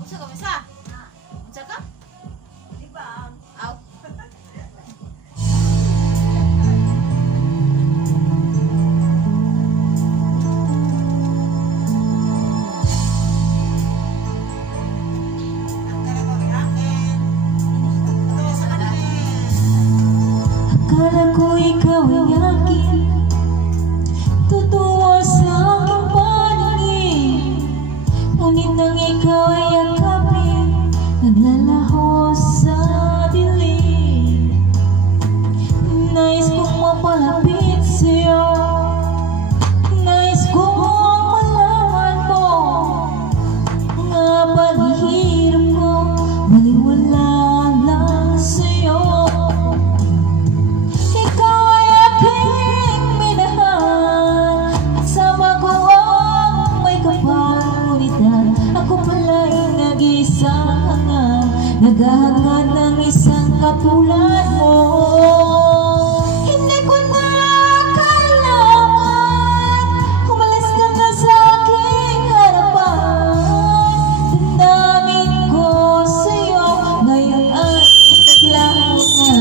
Unsa ka misa? Unsa ka? Di ba? Aw. Akala ko ikaw ay akin, totoo sa aking paningin. Ngunit nang ikaw ay yakapin, naglalaho sa dilim. Nais kong mapalapit sa'yo, nais kong malaman mo nga paghihirap ko, baliwala lang sa'yo. Ikaw ay aking minahal, kasama ko ang may kapal. Ako pala'y nag-isa nga, naghahangad ng isang katulad mo. Hindi ko na kailangan umalis ka na sa aking harapan. Damdamin ko sa'yo, ngayon ay naglaho na.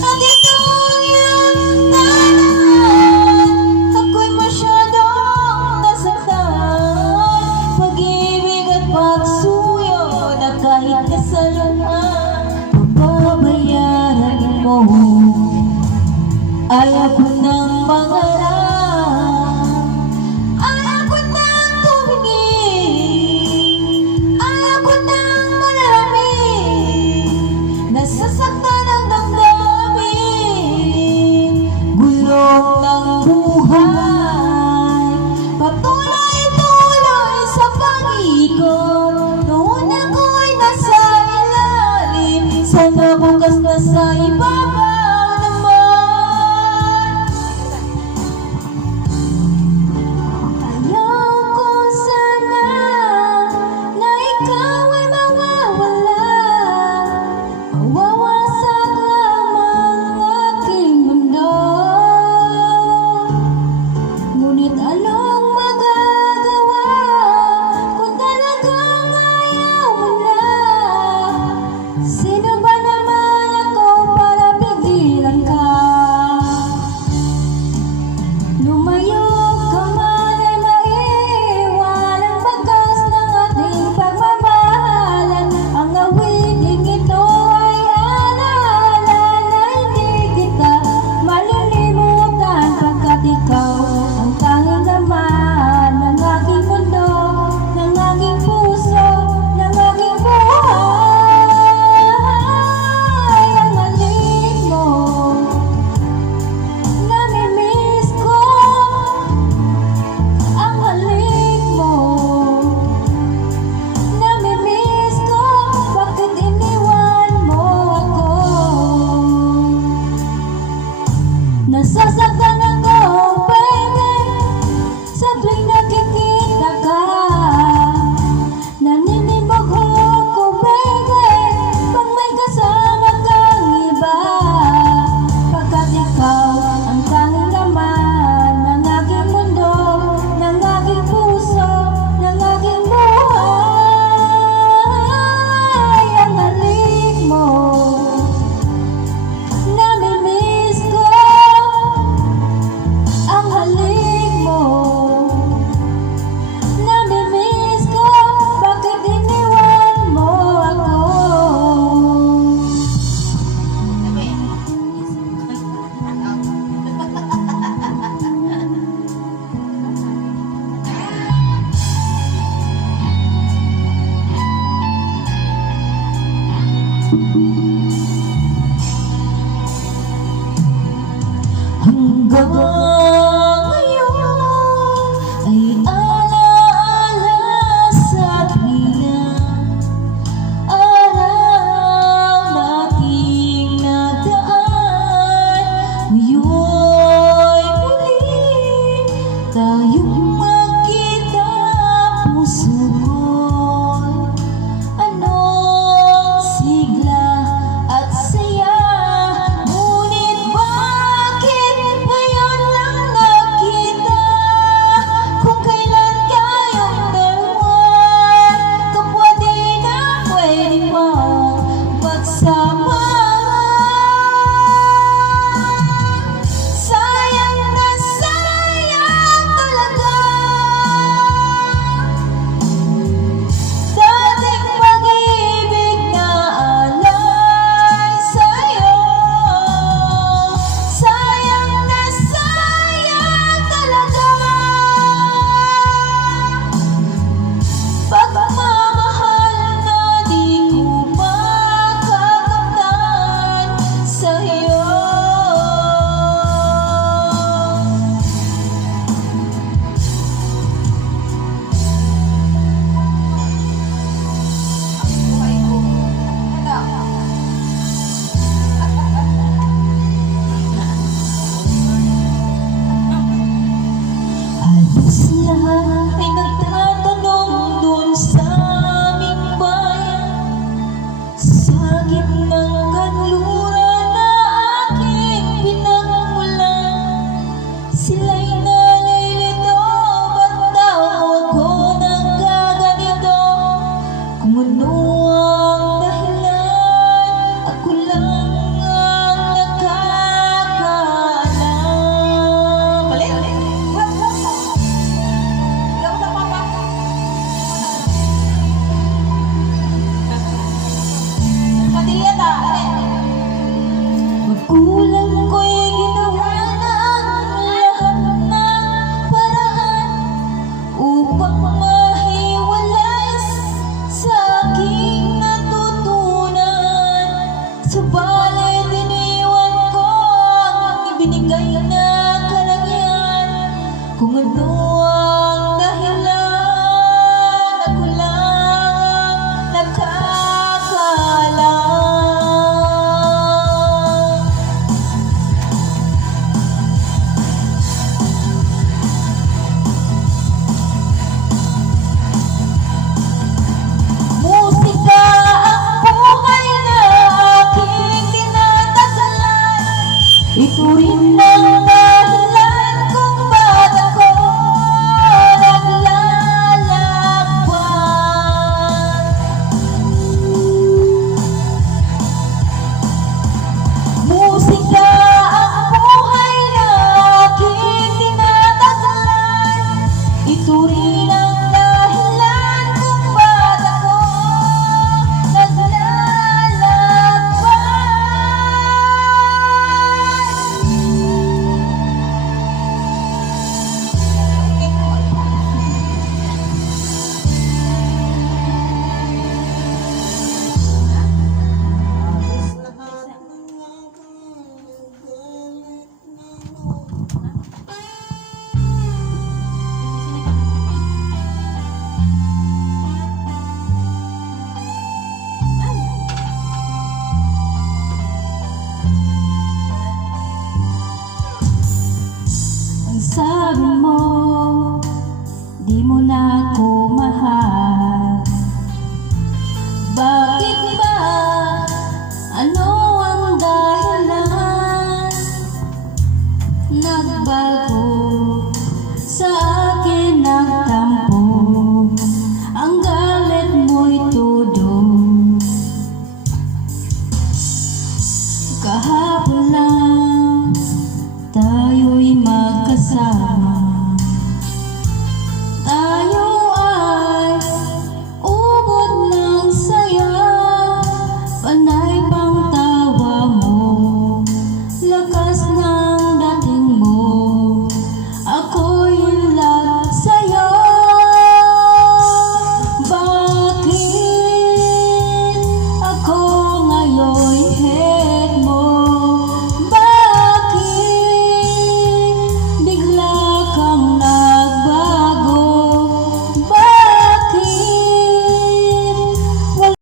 At ito yung tanan, ako'y masyadong nasaktan. Pag-ibig at pagsuyo na kahit kasaluhan, pababayaran mo. Ayaw ko ng mangarap, ayaw ko ng tumingin, ayaw ko ng malalamig. Nasasaktan ang damdamin, gulong ng buhay, patuloy-tuloy sa pag-ikot. Noon ako'y nasa ilalim, sana bukas nasa ibabaw naman. Ayaw ko sana na ikaw ay mawawala, mawawasak lamang aking mundo. Ngunit anong magagawa kung talagang ayaw mo na? Sino ba naman ako para pigilan ka? Lumayo ka man ay maiwan ang bagas ng ating pagmamahalan. Ang awiting ito ay alaala na hindi kita malilimutan, pagkat ikaw ang tanging laman ng aking mundo, ng aking puso, ng aking buhay. Ang halik mo, namimiss ko. Ang halik mo, namimiss ko. Bakit iniwan mo ako? Nasasaktan ako, baby, sa tuwing nakikita ka. Naninibog ako, baby, pag may kasama kang iba. Pagkat ikaw ang tanging laman ng aking mundo, ng aking puso, ng aking buhay. Ang halik mo, namimiss ko. Ang halik mo, namimiss ko. Bakit iniwan mo ako? Sabi. Hanggang ngayon ay alaala sa bilang araw nating nagdaan. Ngayon'y binigay na karangyaan. Kung ano ang dahilan, ako lang nakakaalam. Musika ang buhay na aking tinatagalan. Ito rin ang dahilan kung ba't ako naglalakbay. Musika ang buhay na aking tinatagalan. Ito rin ang dahilan kung ba't ako Ang sabi mo, di mo na ako mahal. Bakit ba? Ano ang dahilan? Nagbago sa akin ang tampo. Ang galit mo'y todo. Kahapon lang tayo'y magkasama.